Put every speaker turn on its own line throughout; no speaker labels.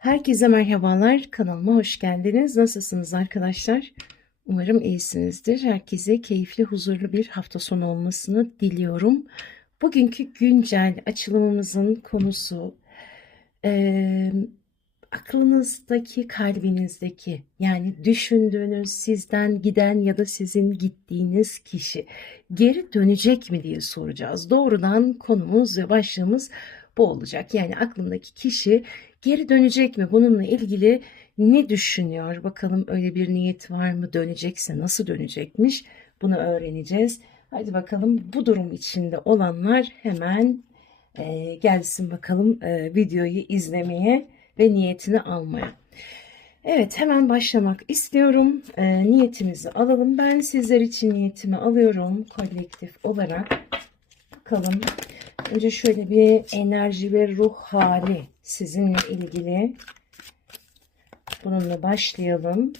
Herkese merhabalar. Kanalıma hoş geldiniz. Nasılsınız arkadaşlar? Umarım iyisinizdir. Herkese keyifli, huzurlu bir hafta sonu olmasını diliyorum. Bugünkü güncel açılımımızın konusu eee, aklınızdaki, kalbinizdeki yani düşündüğünüz, sizden giden ya da sizin gittiğiniz kişi geri dönecek mi diye soracağız. Doğrudan konumuz ve başlığımız bu olacak. Yani aklındaki kişi geri dönecek mi? Bununla ilgili ne düşünüyor? Bakalım öyle bir niyet var mı? Dönecekse nasıl dönecekmiş? Bunu öğreneceğiz. Hadi bakalım bu durum içinde olanlar hemen e, gelsin bakalım e, videoyu izlemeye ve niyetini almaya. Evet hemen başlamak istiyorum. E, niyetimizi alalım. Ben sizler için niyetimi alıyorum kolektif olarak. Bakalım. Önce şöyle bir enerji ve ruh hali sizinle ilgili. Bununla başlayalım.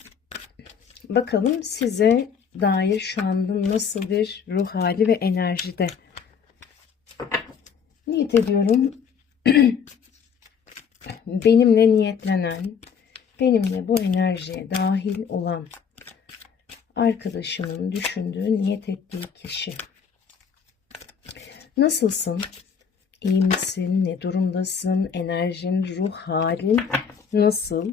Bakalım size dair şu anda nasıl bir ruh hali ve enerjide. Niyet ediyorum. benimle niyetlenen, benimle bu enerjiye dahil olan arkadaşımın düşündüğü, niyet ettiği kişi. Nasılsın? İyi misin? Ne durumdasın? Enerjin, ruh halin nasıl?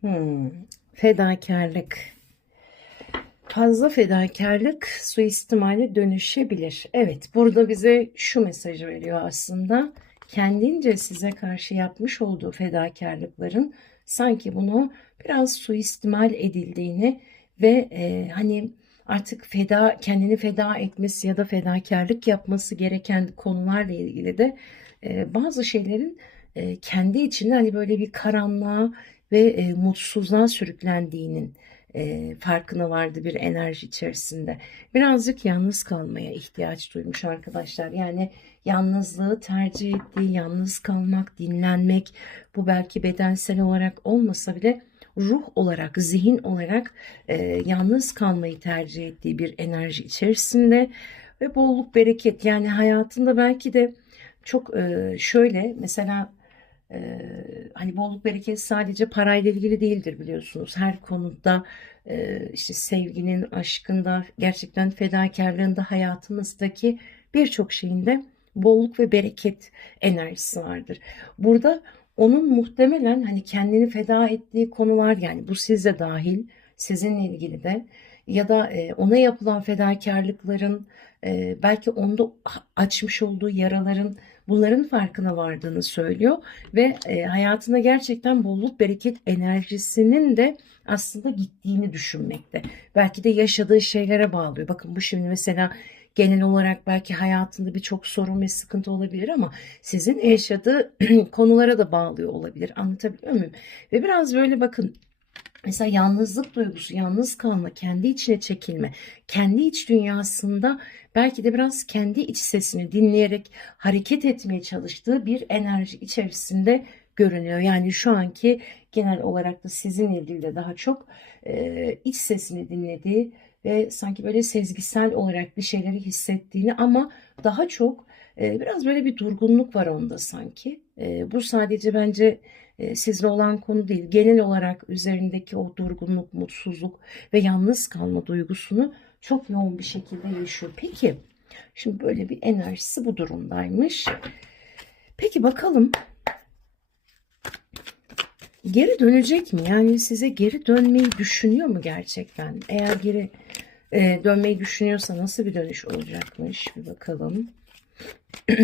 Hmm, fedakarlık. Fazla fedakarlık suistimale dönüşebilir. Evet, burada bize şu mesajı veriyor aslında. Kendince size karşı yapmış olduğu fedakarlıkların sanki bunu biraz suistimal edildiğini ve e, hani artık feda kendini feda etmesi ya da fedakarlık yapması gereken konularla ilgili de e, bazı şeylerin e, kendi içinde hani böyle bir karanlığa ve e, mutsuzluğa sürüklendiğinin e, farkına vardı bir enerji içerisinde. Birazcık yalnız kalmaya ihtiyaç duymuş arkadaşlar. Yani yalnızlığı tercih ettiği, yalnız kalmak, dinlenmek, bu belki bedensel olarak olmasa bile ruh olarak, zihin olarak e, yalnız kalmayı tercih ettiği bir enerji içerisinde ve bolluk bereket yani hayatında belki de çok e, şöyle mesela e, hani bolluk bereket sadece parayla ilgili değildir biliyorsunuz. Her konuda e, işte sevginin, aşkında, gerçekten fedakarlığında hayatımızdaki birçok şeyinde bolluk ve bereket enerjisi vardır. Burada onun muhtemelen hani kendini feda ettiği konular yani bu sizde dahil, sizinle ilgili de ya da e, ona yapılan fedakarlıkların e, belki onda açmış olduğu yaraların bunların farkına vardığını söylüyor ve e, hayatına gerçekten bolluk bereket enerjisinin de aslında gittiğini düşünmekte. Belki de yaşadığı şeylere bağlıyor. Bakın bu şimdi mesela genel olarak belki hayatında birçok sorun ve sıkıntı olabilir ama sizin yaşadığı konulara da bağlıyor olabilir. Anlatabiliyor muyum? Ve biraz böyle bakın Mesela yalnızlık duygusu, yalnız kalma, kendi içine çekilme, kendi iç dünyasında belki de biraz kendi iç sesini dinleyerek hareket etmeye çalıştığı bir enerji içerisinde görünüyor. Yani şu anki genel olarak da sizinle ilgili de daha çok e, iç sesini dinlediği ve sanki böyle sezgisel olarak bir şeyleri hissettiğini ama daha çok e, biraz böyle bir durgunluk var onda sanki. E, bu sadece bence e, sizle olan konu değil. Genel olarak üzerindeki o durgunluk, mutsuzluk ve yalnız kalma duygusunu çok yoğun bir şekilde yaşıyor. Peki, şimdi böyle bir enerjisi bu durumdaymış. Peki bakalım geri dönecek mi? Yani size geri dönmeyi düşünüyor mu gerçekten? Eğer geri e, dönmeyi düşünüyorsa nasıl bir dönüş olacakmış? Bir bakalım.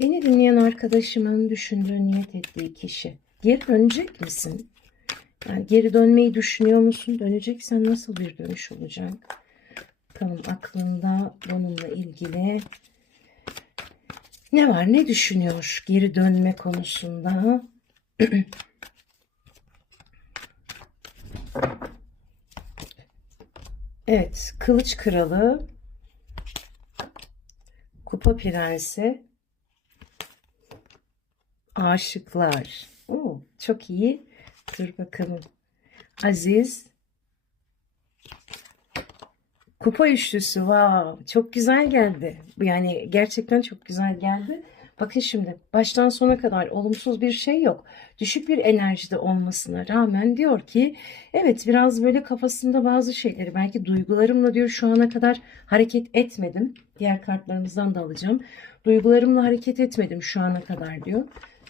Beni dinleyen arkadaşımın düşündüğü, niyet ettiği kişi. Geri dönecek misin? Yani geri dönmeyi düşünüyor musun? Döneceksen nasıl bir dönüş olacak? Bakalım aklında bununla ilgili ne var? Ne düşünüyor geri dönme konusunda? Evet, Kılıç Kralı, Kupa Prensi, Aşıklar. Oo, çok iyi. Dur bakalım. Aziz, Kupa üçlüsü. Wow, çok güzel geldi. Yani gerçekten çok güzel geldi. Bakın şimdi baştan sona kadar olumsuz bir şey yok. Düşük bir enerjide olmasına rağmen diyor ki evet biraz böyle kafasında bazı şeyleri belki duygularımla diyor şu ana kadar hareket etmedim. Diğer kartlarımızdan da alacağım. Duygularımla hareket etmedim şu ana kadar diyor.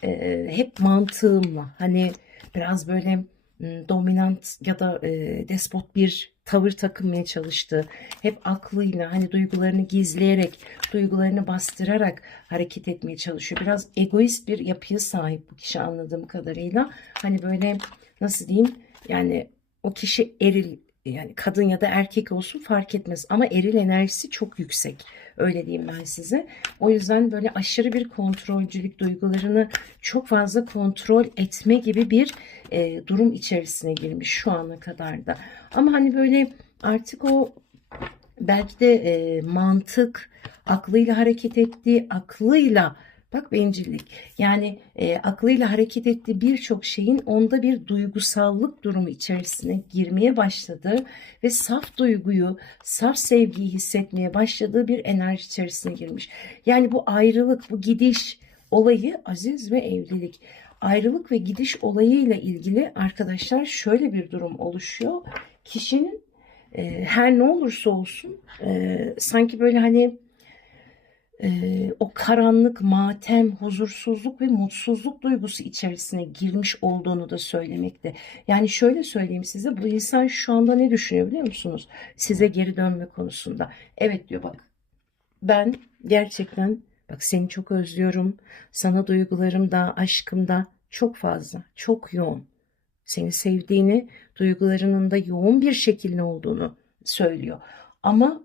Ee, hep mantığımla hani biraz böyle dominant ya da e, despot bir tavır takınmaya çalıştı. Hep aklıyla hani duygularını gizleyerek, duygularını bastırarak hareket etmeye çalışıyor. Biraz egoist bir yapıya sahip bu kişi anladığım kadarıyla. Hani böyle nasıl diyeyim yani o kişi eril yani kadın ya da erkek olsun fark etmez ama eril enerjisi çok yüksek. Öyle diyeyim ben size. O yüzden böyle aşırı bir kontrolcülük duygularını çok fazla kontrol etme gibi bir e, durum içerisine girmiş şu ana kadar da. Ama hani böyle artık o belki de e, mantık aklıyla hareket ettiği aklıyla bak bencillik yani e, aklıyla hareket ettiği birçok şeyin onda bir duygusallık durumu içerisine girmeye başladığı ve saf duyguyu saf sevgiyi hissetmeye başladığı bir enerji içerisine girmiş. Yani bu ayrılık bu gidiş olayı aziz ve evlilik ayrılık ve gidiş olayıyla ilgili arkadaşlar şöyle bir durum oluşuyor. Kişinin e, her ne olursa olsun e, sanki böyle hani e, o karanlık, matem, huzursuzluk ve mutsuzluk duygusu içerisine girmiş olduğunu da söylemekte. Yani şöyle söyleyeyim size bu insan şu anda ne düşünüyor biliyor musunuz? Size geri dönme konusunda. Evet diyor bak ben gerçekten bak seni çok özlüyorum. Sana duygularım da aşkım da çok fazla, çok yoğun. Seni sevdiğini, duygularının da yoğun bir şekilde olduğunu söylüyor. Ama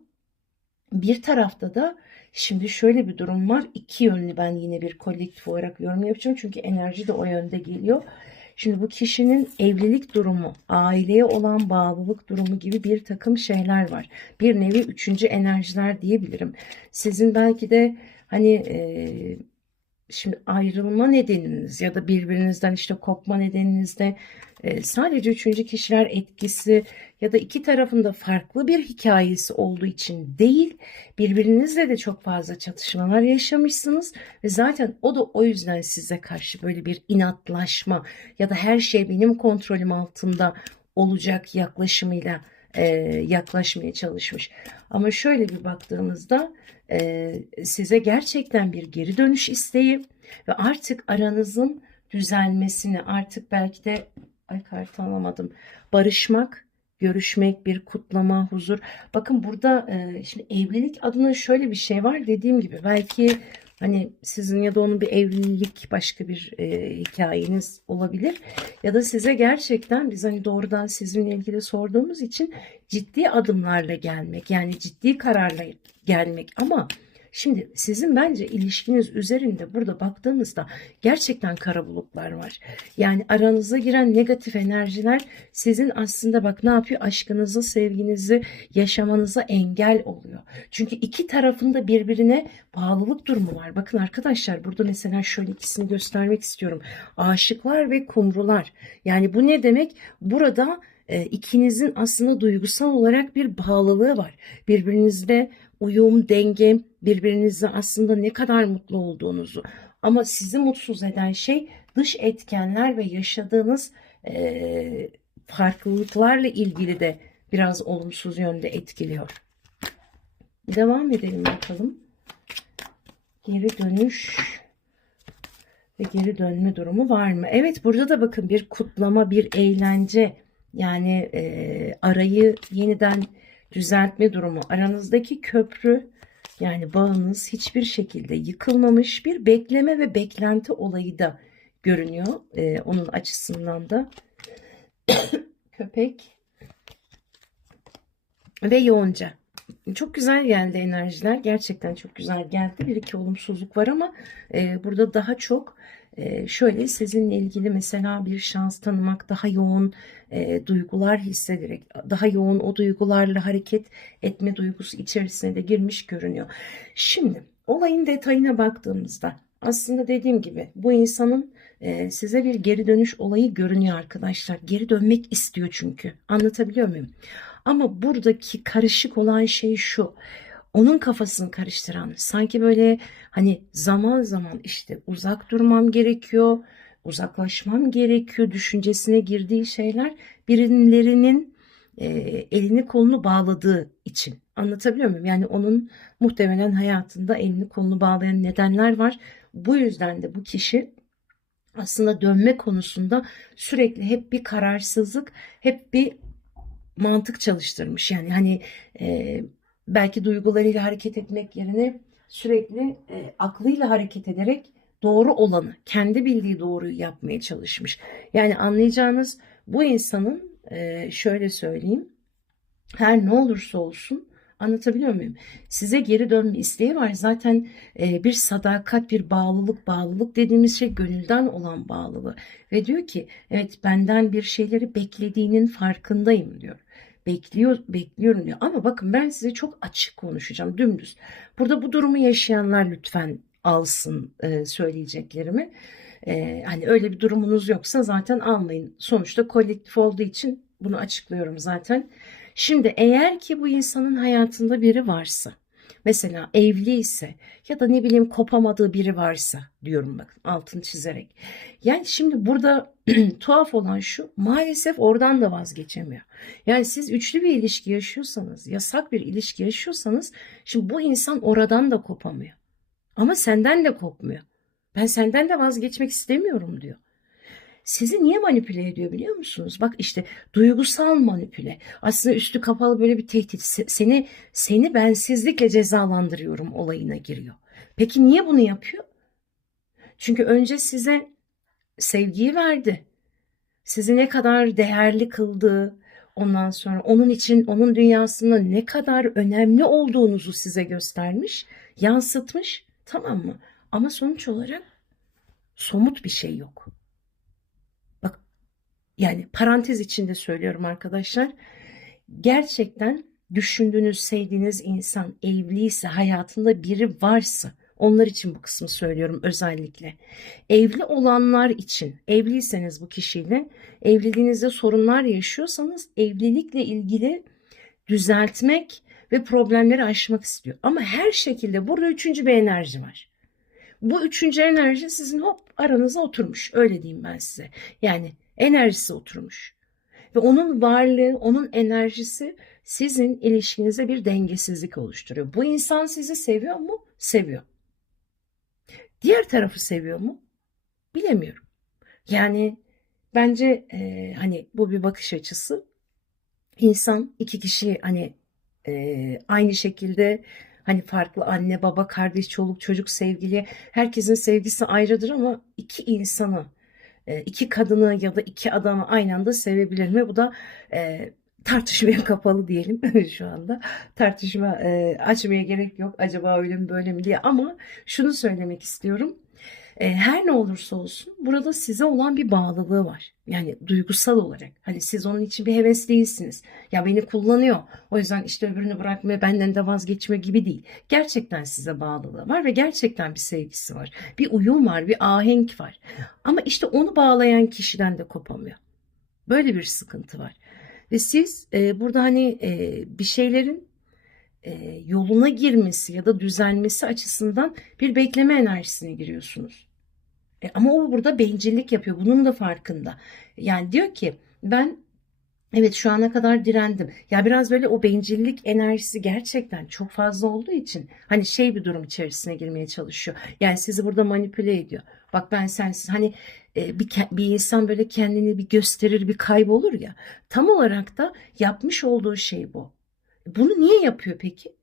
bir tarafta da şimdi şöyle bir durum var. İki yönlü ben yine bir kolektif olarak yorum yapacağım. Çünkü enerji de o yönde geliyor. Şimdi bu kişinin evlilik durumu, aileye olan bağlılık durumu gibi bir takım şeyler var. Bir nevi üçüncü enerjiler diyebilirim. Sizin belki de hani e, şimdi ayrılma nedeniniz ya da birbirinizden işte kopma nedeninizde e, sadece üçüncü kişiler etkisi ya da iki tarafında farklı bir hikayesi olduğu için değil birbirinizle de çok fazla çatışmalar yaşamışsınız ve zaten o da o yüzden size karşı böyle bir inatlaşma ya da her şey benim kontrolüm altında olacak yaklaşımıyla e, yaklaşmaya çalışmış. Ama şöyle bir baktığımızda e, size gerçekten bir geri dönüş isteği ve artık aranızın düzelmesini artık belki de ay kartı alamadım barışmak görüşmek, bir kutlama, huzur. Bakın burada e, şimdi evlilik adına şöyle bir şey var. Dediğim gibi belki hani sizin ya da onun bir evlilik başka bir e, hikayeniz olabilir. Ya da size gerçekten biz hani doğrudan sizinle ilgili sorduğumuz için ciddi adımlarla gelmek yani ciddi kararla gelmek ama Şimdi sizin bence ilişkiniz üzerinde burada baktığımızda gerçekten kara bulutlar var. Yani aranıza giren negatif enerjiler sizin aslında bak ne yapıyor? Aşkınızı, sevginizi yaşamanıza engel oluyor. Çünkü iki tarafında birbirine bağlılık durumu var. Bakın arkadaşlar burada mesela şöyle ikisini göstermek istiyorum. Aşıklar ve kumrular. Yani bu ne demek? Burada e, ikinizin aslında duygusal olarak bir bağlılığı var. Birbirinizde uyum, denge, birbirinizle aslında ne kadar mutlu olduğunuzu. Ama sizi mutsuz eden şey dış etkenler ve yaşadığınız e, farklılıklarla ilgili de biraz olumsuz yönde etkiliyor. Devam edelim bakalım. Geri dönüş ve geri dönme durumu var mı? Evet burada da bakın bir kutlama, bir eğlence yani e, arayı yeniden düzeltme durumu aranızdaki köprü yani bağınız hiçbir şekilde yıkılmamış bir bekleme ve beklenti olayı da görünüyor. Ee, onun açısından da köpek ve yoğunca çok güzel geldi enerjiler. Gerçekten çok güzel geldi. Bir iki olumsuzluk var ama e, burada daha çok ee, şöyle sizinle ilgili mesela bir şans tanımak, daha yoğun e, duygular hissederek, daha yoğun o duygularla hareket etme duygusu içerisine de girmiş görünüyor. Şimdi olayın detayına baktığımızda aslında dediğim gibi bu insanın e, size bir geri dönüş olayı görünüyor arkadaşlar. Geri dönmek istiyor çünkü. Anlatabiliyor muyum? Ama buradaki karışık olan şey şu. Onun kafasını karıştıran sanki böyle hani zaman zaman işte uzak durmam gerekiyor, uzaklaşmam gerekiyor düşüncesine girdiği şeyler birilerinin e, elini kolunu bağladığı için. Anlatabiliyor muyum? Yani onun muhtemelen hayatında elini kolunu bağlayan nedenler var. Bu yüzden de bu kişi aslında dönme konusunda sürekli hep bir kararsızlık, hep bir mantık çalıştırmış. Yani hani e, belki duygularıyla hareket etmek yerine sürekli e, aklıyla hareket ederek doğru olanı, kendi bildiği doğruyu yapmaya çalışmış. Yani anlayacağınız bu insanın e, şöyle söyleyeyim, her ne olursa olsun anlatabiliyor muyum? Size geri dönme isteği var. Zaten e, bir sadakat, bir bağlılık, bağlılık dediğimiz şey gönülden olan bağlılığı. Ve diyor ki evet benden bir şeyleri beklediğinin farkındayım diyor bekliyor bekliyorum diyor. Ama bakın ben size çok açık konuşacağım dümdüz. Burada bu durumu yaşayanlar lütfen alsın e, söyleyeceklerimi. E, hani öyle bir durumunuz yoksa zaten almayın. Sonuçta kolektif olduğu için bunu açıklıyorum zaten. Şimdi eğer ki bu insanın hayatında biri varsa mesela evli ise ya da ne bileyim kopamadığı biri varsa diyorum bakın altını çizerek. Yani şimdi burada tuhaf olan şu maalesef oradan da vazgeçemiyor. Yani siz üçlü bir ilişki yaşıyorsanız yasak bir ilişki yaşıyorsanız şimdi bu insan oradan da kopamıyor. Ama senden de kopmuyor. Ben senden de vazgeçmek istemiyorum diyor. Sizi niye manipüle ediyor biliyor musunuz? Bak işte duygusal manipüle. Aslında üstü kapalı böyle bir tehdit. Seni seni bensizlikle cezalandırıyorum olayına giriyor. Peki niye bunu yapıyor? Çünkü önce size sevgiyi verdi. Sizi ne kadar değerli kıldığı, ondan sonra onun için onun dünyasında ne kadar önemli olduğunuzu size göstermiş, yansıtmış. Tamam mı? Ama sonuç olarak somut bir şey yok. Yani parantez içinde söylüyorum arkadaşlar. Gerçekten düşündüğünüz, sevdiğiniz insan evliyse, hayatında biri varsa onlar için bu kısmı söylüyorum özellikle. Evli olanlar için, evliyseniz bu kişiyle, evliliğinizde sorunlar yaşıyorsanız evlilikle ilgili düzeltmek ve problemleri aşmak istiyor. Ama her şekilde burada üçüncü bir enerji var. Bu üçüncü enerji sizin hop aranıza oturmuş. Öyle diyeyim ben size. Yani enerjisi oturmuş. Ve onun varlığı, onun enerjisi sizin ilişkinize bir dengesizlik oluşturuyor. Bu insan sizi seviyor mu? Seviyor. Diğer tarafı seviyor mu? Bilemiyorum. Yani bence e, hani bu bir bakış açısı. İnsan iki kişi hani e, aynı şekilde hani farklı anne baba kardeş çoluk çocuk sevgili herkesin sevgisi ayrıdır ama iki insanı iki kadını ya da iki adamı aynı anda sevebilir mi? Bu da e, tartışmaya kapalı diyelim şu anda. Tartışma e, açmaya gerek yok. Acaba öyle mi böyle mi diye ama şunu söylemek istiyorum. E, her ne olursa olsun burada size olan bir bağlılığı var. Yani duygusal olarak. Hani siz onun için bir heves değilsiniz. Ya beni kullanıyor. O yüzden işte öbürünü bırakmaya benden de vazgeçme gibi değil. Gerçekten size bağlılığı var ve gerçekten bir sevgisi var. Bir uyum var, bir ahenk var. Ama işte onu bağlayan kişiden de kopamıyor. Böyle bir sıkıntı var. Ve siz e, burada hani e, bir şeylerin e, yoluna girmesi ya da düzelmesi açısından bir bekleme enerjisine giriyorsunuz. E, ama o burada bencillik yapıyor. Bunun da farkında. Yani diyor ki ben evet şu ana kadar direndim. Ya biraz böyle o bencillik enerjisi gerçekten çok fazla olduğu için hani şey bir durum içerisine girmeye çalışıyor. Yani sizi burada manipüle ediyor. Bak ben sensiz hani e, bir, bir insan böyle kendini bir gösterir bir kaybolur ya. Tam olarak da yapmış olduğu şey bu. Bunu niye yapıyor peki?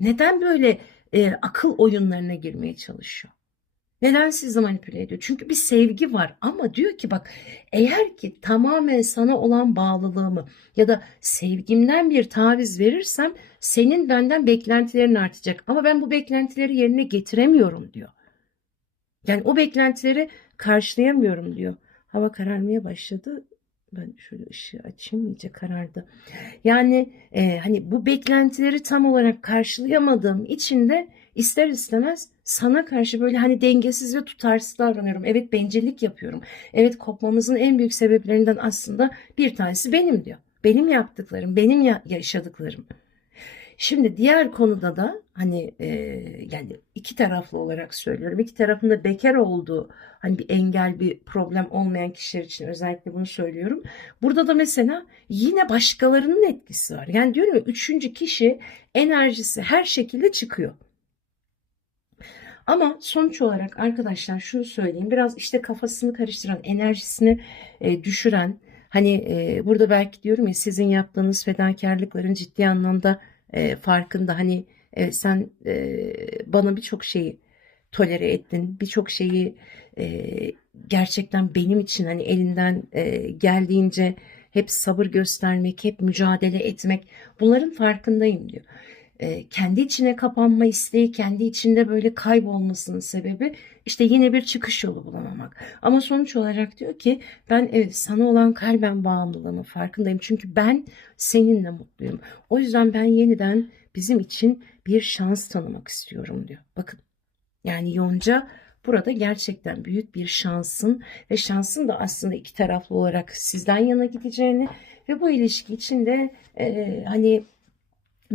Neden böyle e, akıl oyunlarına girmeye çalışıyor? Neden sizi manipüle ediyor? Çünkü bir sevgi var ama diyor ki bak eğer ki tamamen sana olan bağlılığımı ya da sevgimden bir taviz verirsem senin benden beklentilerin artacak. Ama ben bu beklentileri yerine getiremiyorum diyor. Yani o beklentileri karşılayamıyorum diyor. Hava kararmaya başladı. Ben şöyle ışığı açayım iyice karardı. Yani e, hani bu beklentileri tam olarak karşılayamadığım için de ister istemez sana karşı böyle hani dengesiz ve tutarsız davranıyorum. Evet bencillik yapıyorum. Evet kopmamızın en büyük sebeplerinden aslında bir tanesi benim diyor. Benim yaptıklarım, benim ya- yaşadıklarım. Şimdi diğer konuda da hani e, yani iki taraflı olarak söylüyorum. İki tarafın da bekar olduğu hani bir engel bir problem olmayan kişiler için özellikle bunu söylüyorum. Burada da mesela yine başkalarının etkisi var. Yani diyorum ya üçüncü kişi enerjisi her şekilde çıkıyor. Ama sonuç olarak arkadaşlar şunu söyleyeyim. Biraz işte kafasını karıştıran, enerjisini e, düşüren, hani e, burada belki diyorum ya sizin yaptığınız fedakarlıkların ciddi anlamda e, farkında. Hani e, sen e, bana birçok şeyi tolere ettin, birçok şeyi e, gerçekten benim için hani elinden e, geldiğince hep sabır göstermek, hep mücadele etmek bunların farkındayım diyor. E, kendi içine kapanma isteği, kendi içinde böyle kaybolmasının sebebi işte yine bir çıkış yolu bulamamak. Ama sonuç olarak diyor ki ben evet sana olan kalben bağımlılığımın farkındayım. Çünkü ben seninle mutluyum. O yüzden ben yeniden bizim için bir şans tanımak istiyorum diyor. Bakın yani Yonca burada gerçekten büyük bir şansın ve şansın da aslında iki taraflı olarak sizden yana gideceğini ve bu ilişki içinde e, hani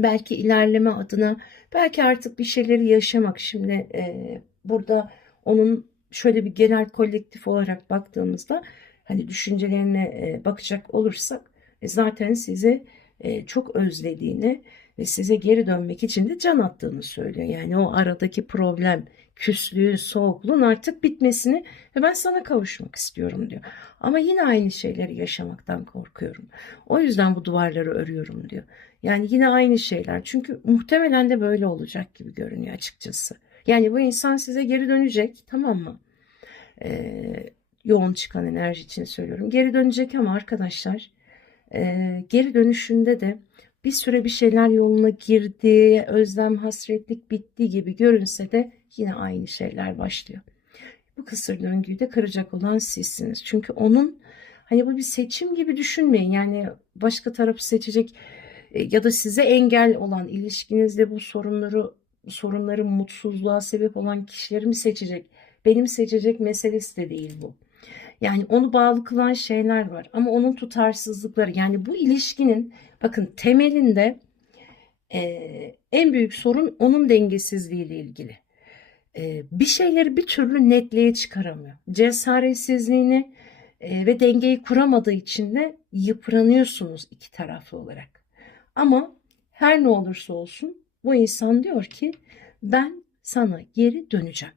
belki ilerleme adına belki artık bir şeyleri yaşamak şimdi e, burada onun şöyle bir genel kolektif olarak baktığımızda hani düşüncelerine e, bakacak olursak e, zaten sizi e, çok özlediğini ve size geri dönmek için de can attığını söylüyor. Yani o aradaki problem, küslüğün, soğukluğun artık bitmesini ve ben sana kavuşmak istiyorum diyor. Ama yine aynı şeyleri yaşamaktan korkuyorum. O yüzden bu duvarları örüyorum diyor. Yani yine aynı şeyler. Çünkü muhtemelen de böyle olacak gibi görünüyor açıkçası. Yani bu insan size geri dönecek tamam mı? Ee, yoğun çıkan enerji için söylüyorum. Geri dönecek ama arkadaşlar e, geri dönüşünde de bir süre bir şeyler yoluna girdi, özlem, hasretlik bitti gibi görünse de yine aynı şeyler başlıyor. Bu kısır döngüyü de kıracak olan sizsiniz. Çünkü onun hani bu bir seçim gibi düşünmeyin. Yani başka tarafı seçecek e, ya da size engel olan ilişkinizde bu sorunları sorunları mutsuzluğa sebep olan kişileri mi seçecek? Benim seçecek meselesi de değil bu. Yani onu bağlı kılan şeyler var ama onun tutarsızlıkları yani bu ilişkinin bakın temelinde e, en büyük sorun onun dengesizliğiyle ilgili. E, bir şeyleri bir türlü netliğe çıkaramıyor. Cesaretsizliğini e, ve dengeyi kuramadığı için de yıpranıyorsunuz iki taraflı olarak. Ama her ne olursa olsun bu insan diyor ki ben sana geri döneceğim.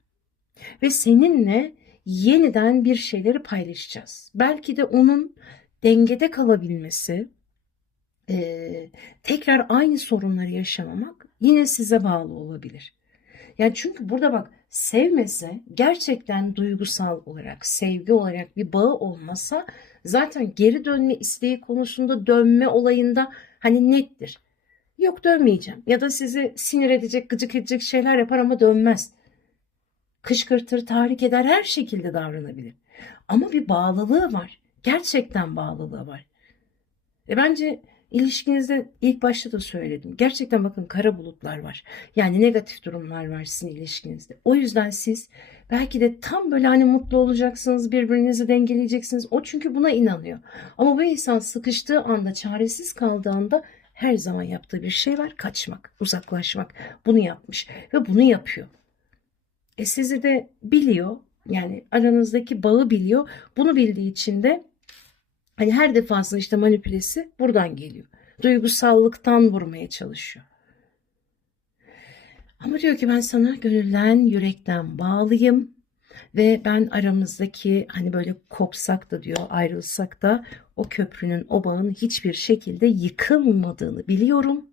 Ve seninle yeniden bir şeyleri paylaşacağız. Belki de onun dengede kalabilmesi, e, tekrar aynı sorunları yaşamamak yine size bağlı olabilir. Yani çünkü burada bak sevmese gerçekten duygusal olarak, sevgi olarak bir bağı olmasa zaten geri dönme isteği konusunda dönme olayında hani nettir. Yok dönmeyeceğim ya da sizi sinir edecek, gıcık edecek şeyler yapar ama dönmez kışkırtır, tahrik eder, her şekilde davranabilir. Ama bir bağlılığı var. Gerçekten bağlılığı var. E bence ilişkinizde ilk başta da söyledim. Gerçekten bakın kara bulutlar var. Yani negatif durumlar var sizin ilişkinizde. O yüzden siz belki de tam böyle hani mutlu olacaksınız, birbirinizi dengeleyeceksiniz. O çünkü buna inanıyor. Ama bu insan sıkıştığı anda, çaresiz kaldığı anda her zaman yaptığı bir şey var. Kaçmak, uzaklaşmak. Bunu yapmış ve bunu yapıyor. E sizi de biliyor. Yani aranızdaki bağı biliyor. Bunu bildiği için de hani her defasında işte manipülesi buradan geliyor. Duygusallıktan vurmaya çalışıyor. Ama diyor ki ben sana gönülden, yürekten bağlıyım ve ben aramızdaki hani böyle kopsak da diyor, ayrılsak da o köprünün, o bağın hiçbir şekilde yıkılmadığını biliyorum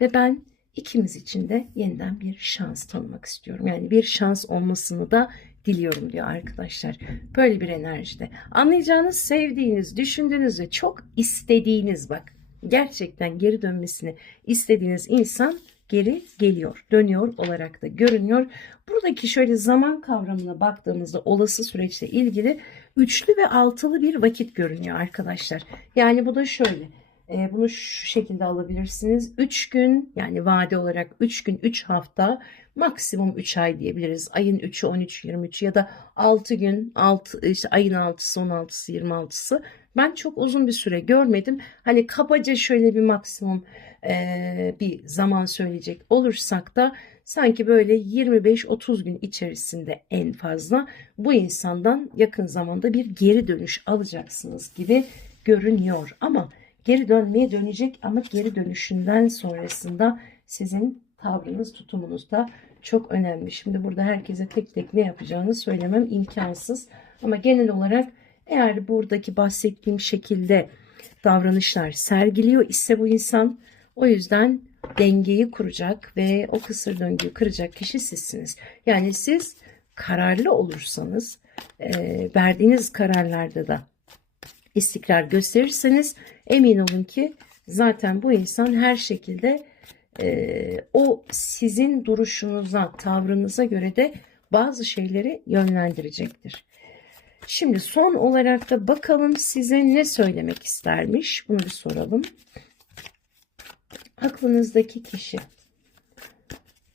ve ben ikimiz için de yeniden bir şans tanımak istiyorum. Yani bir şans olmasını da diliyorum diyor arkadaşlar. Böyle bir enerjide. Anlayacağınız sevdiğiniz, düşündüğünüz ve çok istediğiniz bak gerçekten geri dönmesini istediğiniz insan geri geliyor, dönüyor olarak da görünüyor. Buradaki şöyle zaman kavramına baktığımızda olası süreçle ilgili üçlü ve altılı bir vakit görünüyor arkadaşlar. Yani bu da şöyle. E, bunu şu şekilde alabilirsiniz. 3 gün yani vade olarak 3 gün 3 hafta maksimum 3 ay diyebiliriz. Ayın 3'ü 13 23 ya da 6 gün 6 işte ayın 6'sı 16'sı 26'sı ben çok uzun bir süre görmedim. Hani kabaca şöyle bir maksimum e, bir zaman söyleyecek olursak da sanki böyle 25-30 gün içerisinde en fazla bu insandan yakın zamanda bir geri dönüş alacaksınız gibi görünüyor. Ama geri dönmeye dönecek ama geri dönüşünden sonrasında sizin tavrınız, tutumunuz da çok önemli. Şimdi burada herkese tek tek ne yapacağını söylemem imkansız. Ama genel olarak eğer buradaki bahsettiğim şekilde davranışlar sergiliyor ise bu insan o yüzden dengeyi kuracak ve o kısır döngüyü kıracak kişi sizsiniz. Yani siz kararlı olursanız e, verdiğiniz kararlarda da istikrar gösterirseniz emin olun ki zaten bu insan her şekilde e, o sizin duruşunuza, tavrınıza göre de bazı şeyleri yönlendirecektir. Şimdi son olarak da bakalım size ne söylemek istermiş. Bunu bir soralım. Aklınızdaki kişi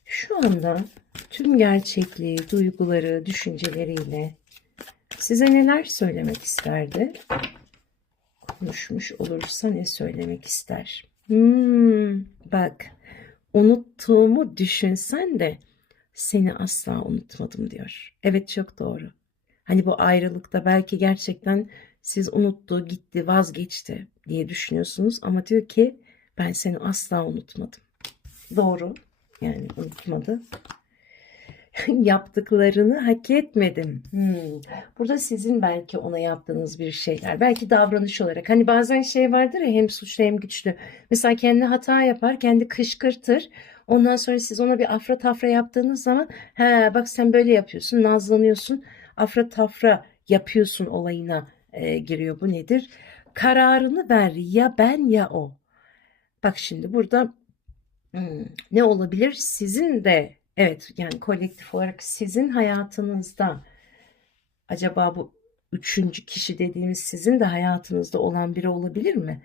şu anda tüm gerçekliği, duyguları, düşünceleriyle size neler söylemek isterdi? Konuşmuş olursa ne söylemek ister? Hmm, bak, unuttuğumu düşünsen de seni asla unutmadım diyor. Evet çok doğru. Hani bu ayrılıkta belki gerçekten siz unuttu, gitti, vazgeçti diye düşünüyorsunuz ama diyor ki ben seni asla unutmadım. Doğru. Yani unutmadı. Yaptıklarını hak etmedim. Hmm. Burada sizin belki ona yaptığınız bir şeyler. Belki davranış olarak. Hani bazen şey vardır ya hem suçlu hem güçlü. Mesela kendi hata yapar, kendi kışkırtır. Ondan sonra siz ona bir afra tafra yaptığınız zaman he bak sen böyle yapıyorsun, nazlanıyorsun. Afra tafra yapıyorsun olayına e, giriyor. Bu nedir? Kararını ver ya ben ya o. Bak şimdi burada hmm, ne olabilir? Sizin de evet yani kolektif olarak sizin hayatınızda acaba bu üçüncü kişi dediğimiz sizin de hayatınızda olan biri olabilir mi?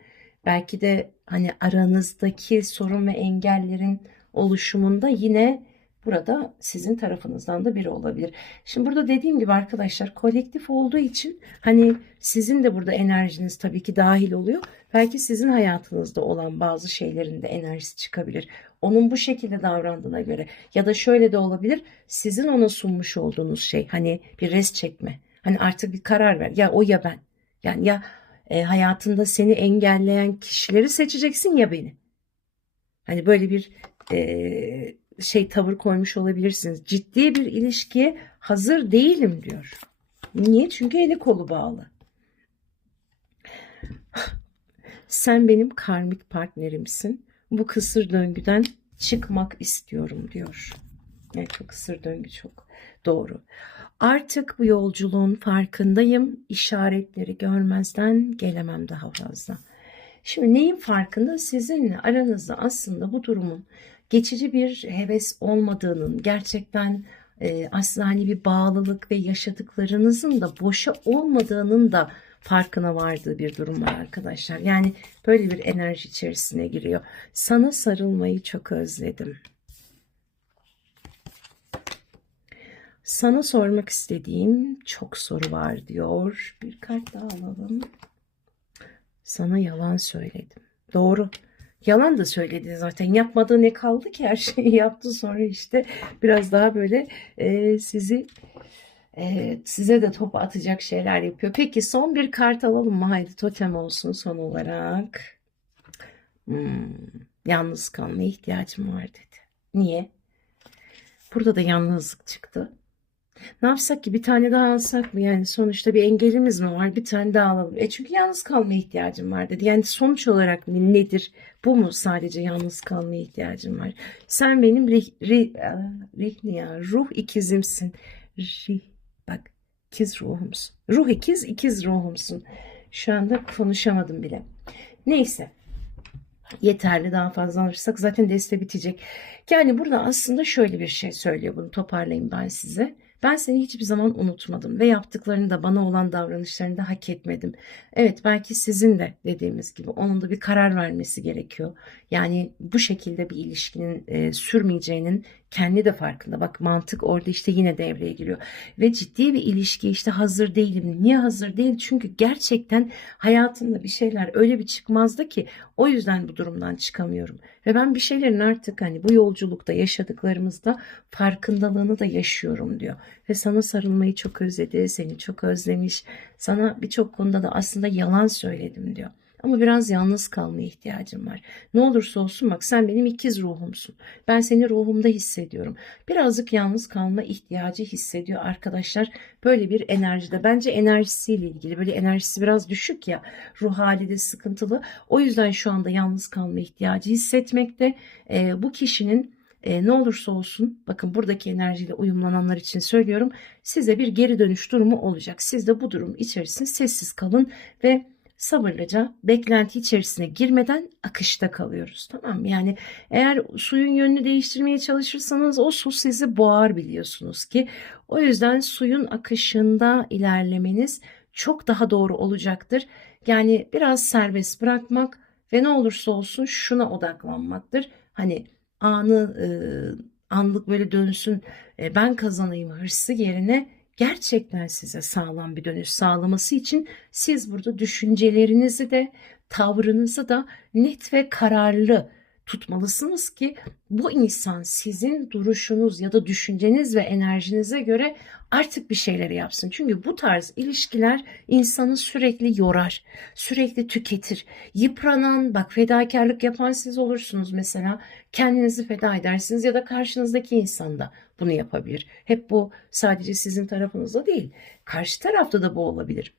Belki de hani aranızdaki sorun ve engellerin oluşumunda yine burada sizin tarafınızdan da biri olabilir. Şimdi burada dediğim gibi arkadaşlar kolektif olduğu için hani sizin de burada enerjiniz tabii ki dahil oluyor. Belki sizin hayatınızda olan bazı şeylerin de enerjisi çıkabilir. Onun bu şekilde davrandığına göre ya da şöyle de olabilir. Sizin ona sunmuş olduğunuz şey hani bir res çekme. Hani artık bir karar ver. Ya o ya ben. Yani ya e, hayatında seni engelleyen kişileri seçeceksin ya beni. Hani böyle bir e, şey tavır koymuş olabilirsiniz. Ciddi bir ilişkiye hazır değilim diyor. Niye? Çünkü eli kolu bağlı. Sen benim karmik partnerimsin. Bu kısır döngüden çıkmak istiyorum diyor. Evet bu kısır döngü çok doğru. Artık bu yolculuğun farkındayım. İşaretleri görmezden gelemem daha fazla. Şimdi neyin farkında? Sizinle aranızda aslında bu durumun geçici bir heves olmadığının, gerçekten e, aslında hani bir bağlılık ve yaşadıklarınızın da boşa olmadığının da farkına vardığı bir durum var arkadaşlar. Yani böyle bir enerji içerisine giriyor. Sana sarılmayı çok özledim. Sana sormak istediğim çok soru var diyor. Bir kart daha alalım. Sana yalan söyledim. Doğru. Yalan da söyledi zaten. Yapmadığı ne kaldı ki her şeyi yaptı sonra işte biraz daha böyle e, sizi size de top atacak şeyler yapıyor. Peki son bir kart alalım mı? Haydi totem olsun son olarak. Hmm, yalnız kalmaya ihtiyacım var dedi. Niye? Burada da yalnızlık çıktı. Ne yapsak ki bir tane daha alsak mı? Yani sonuçta bir engelimiz mi var? Bir tane daha alalım. E çünkü yalnız kalmaya ihtiyacım var dedi. Yani sonuç olarak nedir? Bu mu sadece yalnız kalmaya ihtiyacım var? Sen benim rih, rih, rih ya, ruh ikizimsin. Rih, ikiz ruhumsun. Ruh ikiz, ikiz ruhumsun. Şu anda konuşamadım bile. Neyse. Yeterli daha fazla alırsak zaten deste bitecek. Yani burada aslında şöyle bir şey söylüyor bunu toparlayayım ben size. Ben seni hiçbir zaman unutmadım ve yaptıklarını da bana olan davranışlarını da hak etmedim. Evet belki sizin de dediğimiz gibi onun da bir karar vermesi gerekiyor. Yani bu şekilde bir ilişkinin e, sürmeyeceğinin kendi de farkında. Bak mantık orada işte yine devreye giriyor. Ve ciddi bir ilişki işte hazır değilim. Niye hazır değil? Çünkü gerçekten hayatımda bir şeyler öyle bir çıkmazdı ki o yüzden bu durumdan çıkamıyorum. Ve ben bir şeylerin artık hani bu yolculukta yaşadıklarımızda farkındalığını da yaşıyorum diyor. Ve sana sarılmayı çok özledi, seni çok özlemiş. Sana birçok konuda da aslında yalan söyledim diyor. Ama biraz yalnız kalmaya ihtiyacım var. Ne olursa olsun bak sen benim ikiz ruhumsun. Ben seni ruhumda hissediyorum. Birazcık yalnız kalma ihtiyacı hissediyor arkadaşlar. Böyle bir enerjide. Bence enerjisiyle ilgili. Böyle enerjisi biraz düşük ya. Ruh hali de sıkıntılı. O yüzden şu anda yalnız kalma ihtiyacı hissetmekte. Ee, bu kişinin e, ne olursa olsun bakın buradaki enerjiyle uyumlananlar için söylüyorum size bir geri dönüş durumu olacak. Siz de bu durum içerisinde sessiz kalın ve sabırlıca beklenti içerisine girmeden akışta kalıyoruz. Tamam mı? Yani eğer suyun yönünü değiştirmeye çalışırsanız o su sizi boğar biliyorsunuz ki. O yüzden suyun akışında ilerlemeniz çok daha doğru olacaktır. Yani biraz serbest bırakmak ve ne olursa olsun şuna odaklanmaktır. Hani anı e, anlık böyle dönsün e, ben kazanayım hırsı yerine gerçekten size sağlam bir dönüş sağlaması için siz burada düşüncelerinizi de tavrınızı da net ve kararlı tutmalısınız ki bu insan sizin duruşunuz ya da düşünceniz ve enerjinize göre artık bir şeyleri yapsın. Çünkü bu tarz ilişkiler insanı sürekli yorar, sürekli tüketir. Yıpranan, bak fedakarlık yapan siz olursunuz mesela. Kendinizi feda edersiniz ya da karşınızdaki insan da bunu yapabilir. Hep bu sadece sizin tarafınızda değil. Karşı tarafta da bu olabilir.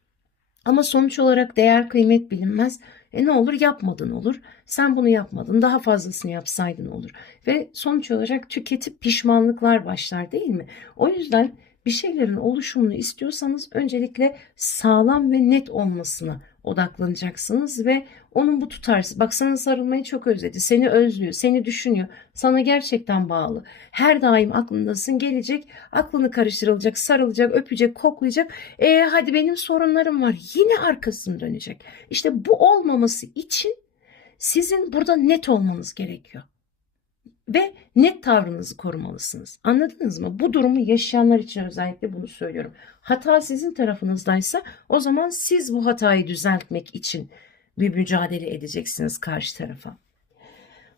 Ama sonuç olarak değer kıymet bilinmez. E ne olur yapmadın olur. Sen bunu yapmadın daha fazlasını yapsaydın olur. Ve sonuç olarak tüketip pişmanlıklar başlar değil mi? O yüzden bir şeylerin oluşumunu istiyorsanız öncelikle sağlam ve net olmasına odaklanacaksınız ve onun bu tutarsız bak sana sarılmayı çok özledi seni özlüyor seni düşünüyor sana gerçekten bağlı. Her daim aklındasın gelecek aklını karıştırılacak sarılacak öpecek koklayacak. E hadi benim sorunlarım var yine arkasını dönecek. İşte bu olmaması için sizin burada net olmanız gerekiyor ve net tavrınızı korumalısınız. Anladınız mı? Bu durumu yaşayanlar için özellikle bunu söylüyorum. Hata sizin tarafınızdaysa o zaman siz bu hatayı düzeltmek için bir mücadele edeceksiniz karşı tarafa.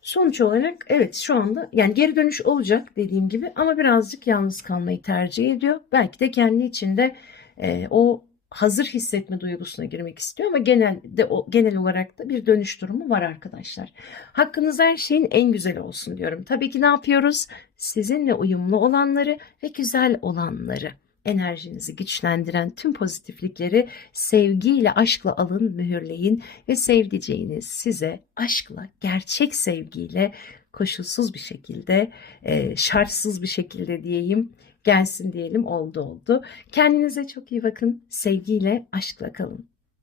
Sonuç olarak evet şu anda yani geri dönüş olacak dediğim gibi ama birazcık yalnız kalmayı tercih ediyor. Belki de kendi içinde e, o hazır hissetme duygusuna girmek istiyor ama genelde genel olarak da bir dönüş durumu var arkadaşlar. Hakkınız her şeyin en güzel olsun diyorum. Tabii ki ne yapıyoruz? Sizinle uyumlu olanları ve güzel olanları enerjinizi güçlendiren tüm pozitiflikleri sevgiyle, aşkla alın, mühürleyin ve sevdiceğiniz size aşkla, gerçek sevgiyle, koşulsuz bir şekilde, şartsız bir şekilde diyeyim, gelsin diyelim oldu oldu. Kendinize çok iyi bakın. Sevgiyle, aşkla kalın.